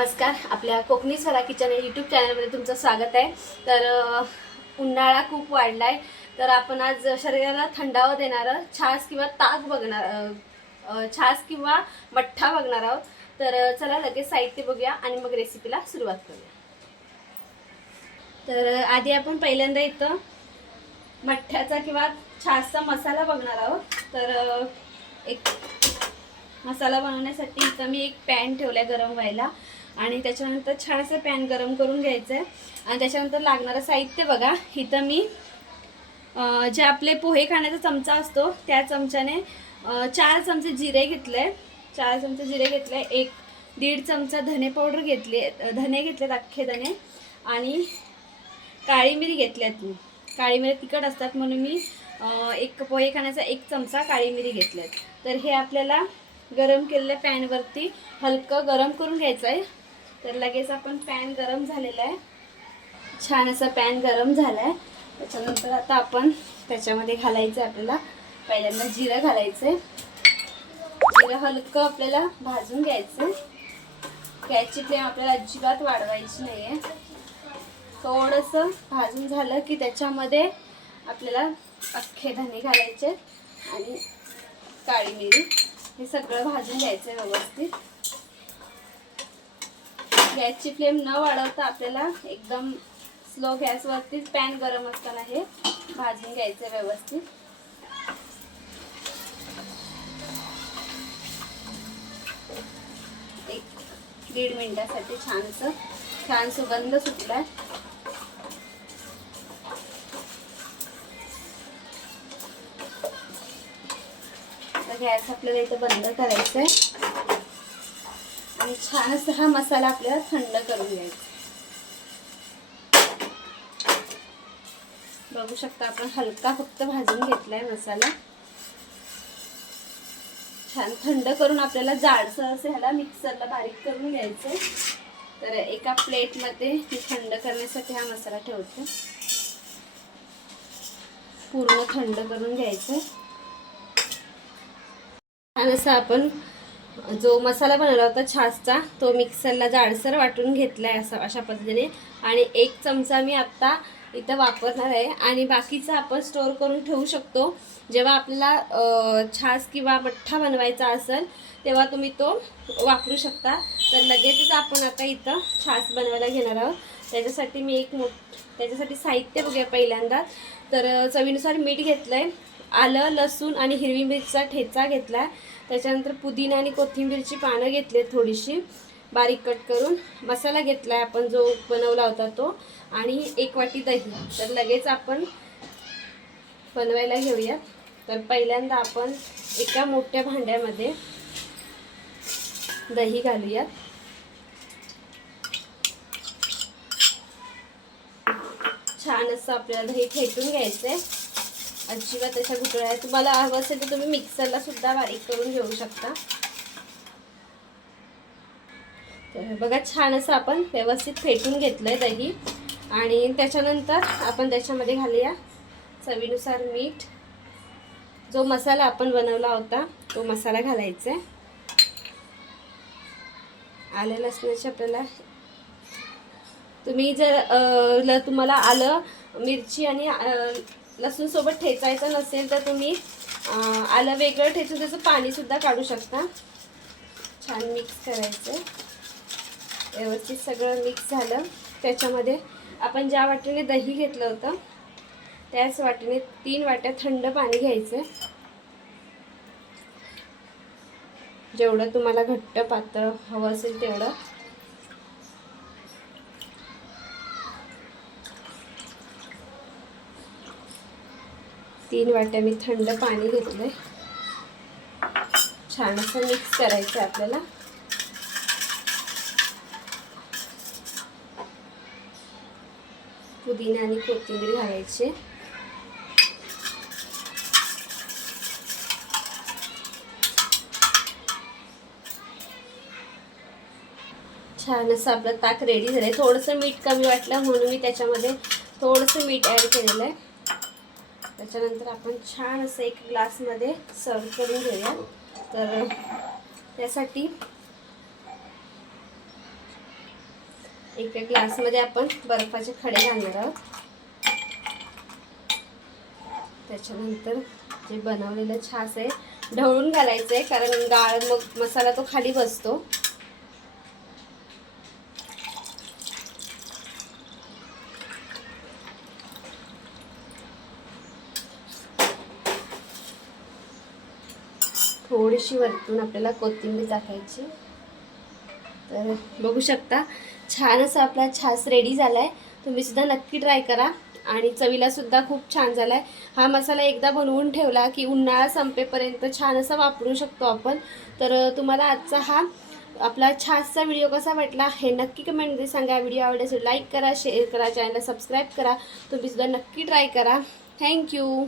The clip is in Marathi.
नमस्कार. आपल्या कोकणी स्वरा किचन या यूट्यूब चॅनलमध्ये तुमचं स्वागत आहे. तर उन्हाळा खूप वाढला आहे तर आपण आज शरीराला थंडावा देणारं छास किंवा ताक बघणार छास किंवा मठ्ठा बघणार आहोत. तर चला लगेच साहित्य बघूया आणि मग रेसिपीला सुरुवात करूया. तर आधी आपण पहिल्यांदा इथं मठ्ठ्याचा किंवा छासचा मसाला बघणार आहोत. तर एक मसाला बनवण्यासाठी इथं मी एक पॅन ठेवलाय गरम व्हायला. आणि त्याच्यानंतर छान असं पॅन गरम करून घ्यायचं आहे आणि त्याच्यानंतर लागणारं साहित्य बघा इथं मी जे आपले पोहे खाण्याचा चमचा असतो त्या चमच्याने चार चमचे जिरे घेतले. चार चमचे जिरे घेतले एक दीड चमचा धने पावडर घेतली धने घेतलेत अख्खे धने. आणि काळी मिरी घेतल्यात मी. काळी मिरी तिखट असतात म्हणून मी एक पोहे खाण्याचा एक चमचा काळी मिरी घेतल्यात तर हे आपल्याला गरम केलेल्या पॅनवरती हलकं गरम करून घ्यायचं आहे तर लगेच आपण पॅन गरम झालेला आहे. छान असा पॅन गरम झाला आहे त्याच्यानंतर आता आपण त्याच्यामध्ये घालायचं आहे आपल्याला. पहिल्यांदा जिरं घालायचं आहे जिरं हलकं आपल्याला भाजून घ्यायचं आहे गॅसची फ्लेम आपल्याला अजिबात वाढवायची नाही आहे थोडंसं भाजून झालं की त्याच्यामध्ये आपल्याला अख्खे धने घालायचे आणि काळी मिरी. हे सगळं भाजून घ्यायचं आहे व्यवस्थित. गॅसची फ्लेम न वाढवता आपल्याला एकदम स्लो गॅसवरतीच पॅन गरम असताना हे भाजून घ्यायचं आहे व्यवस्थित. एक दीड मिनिटासाठी छानसं छान सुगंध सुटलाय. तर गॅस आपल्याला इथं बंद करायचं आहे आणि छान असं हा मसाला आपल्याला थंड करून घ्यायचा. बघू शकता आपण हलका फक्त भाजून घेतलाय मसाला. छान थंड करून आपल्याला जाडसर असं ह्याला मिक्सरला बारीक करून घ्यायचं तर एका प्लेटमध्ये मी थंड करण्यासाठी हा मसाला ठेवतो. पूर्ण थंड करून घ्यायचं छान असं आपण जो मसाला बनवला होता छासचा तो मिक्सरला जाडसर वाटून घेतला आहे असा अशा पद्धतीने. आणि एक चमचा मी आत्ता इथं वापरणार आहे. आणि बाकीचा आपण स्टोअर करून ठेवू शकतो. जेव्हा आपल्याला छास किंवा मठ्ठा बनवायचा असेल तेव्हा तुम्ही तो वापरू शकता. तर लगेचच आपण आता इथं छास बनवायला घेणार आहोत. त्याच्यासाठी मी एक मोठ त्याच्यासाठी साहित्य बघूया पहिल्यांदा. तर चवीनुसार मीठ घेतलं आहे आलं लसूण आणि हिरवी मिरचीचा ठेचा घेतला आहे त्याच्यानंतर पुदिना आणि कोथिंबीरची पानं घेतली थोडीशी बारीक कट करून. मसाला घेतला आहे आपण जो बनवला होता तो आणि एक वाटी दही. तर लगेच आपण बनवायला घेऊया तर पहिल्यांदा आपण एका मोठ्या भांड्यामध्ये दही घालूयात. छान असं आपल्याला दही फेटून घ्यायचं आहे अजिबात अशा घुटळ्या आहेत. तुम्हाला हवं असेल तर तुम्ही मिक्सरला सुद्धा बारीक करून घेऊ शकता. तर बघा छान असं आपण व्यवस्थित फेटून घेतलंय दही. आणि त्याच्यानंतर आपण त्याच्यामध्ये घालूया चवीनुसार मीठ. जो मसाला आपण बनवला होता तो मसाला घालायचा आहे. आलं लसणाची आपल्याला. तुम्ही जर ल तुम्हाला आलं मिरची आणि लसूणसोबत ठेचायचं नसेल तर तुम्ही आलं वेगळं ठेचून त्याचं पाणीसुद्धा काढू शकता. छान मिक्स करायचं. व्यवस्थित सगळं मिक्स झालं. त्याच्यामध्ये आपण ज्या वाटेने दही घेतलं होतं त्याच वाटेने तीन वाट्या थंड पाणी घ्यायचं. जेवढं तुम्हाला घट्ट पातळ हवं असेल तेवढं. तीन वाट्या मी थंड पाणी घेतलंय. छान असं मिक्स करायचं आहे आपल्याला. पुदिना आणि कोथिंबीर घालायचे. छान असं आपलं ताक रेडी झालं आहे थोडंसं मीठ कमी वाटलं म्हणून मी त्याच्यामध्ये थोडंसं मीठ ॲड केलेलं आहे. त्याच्यानंतर आपण छान असं एक ग्लासमध्ये सर्व करून घेऊया. तर त्यासाठी एका ग्लासमध्ये आपण बर्फाचे खडे घालणार आहोत. त्याच्यानंतर जे बनवलेलं छास आहे ढवळून घालायचं आहे कारण गाळ मग मसाला तो खाली बसतो. थोडीशी वरतून आपल्याला कोथिंबीर टाकायची. तर बघू शकता छान असा आपला छास रेडी झाला आहे तुम्ही सुद्धा नक्की ट्राय करा. आणि चवीलासुद्धा खूप छान झाला आहे हा मसाला एकदा बनवून ठेवला की उन्हाळा संपेपर्यंत छान असा वापरू शकतो आपण. तर तुम्हाला आजचा हा आपला छासचा व्हिडिओ कसा वाटला हे नक्की कमेंटमध्ये सांगा. व्हिडिओ आवडल्यास लाईक करा शेअर करा चॅनलला सबस्क्राईब करा. तुम्हीसुद्धा नक्की ट्राय करा. थँक्यू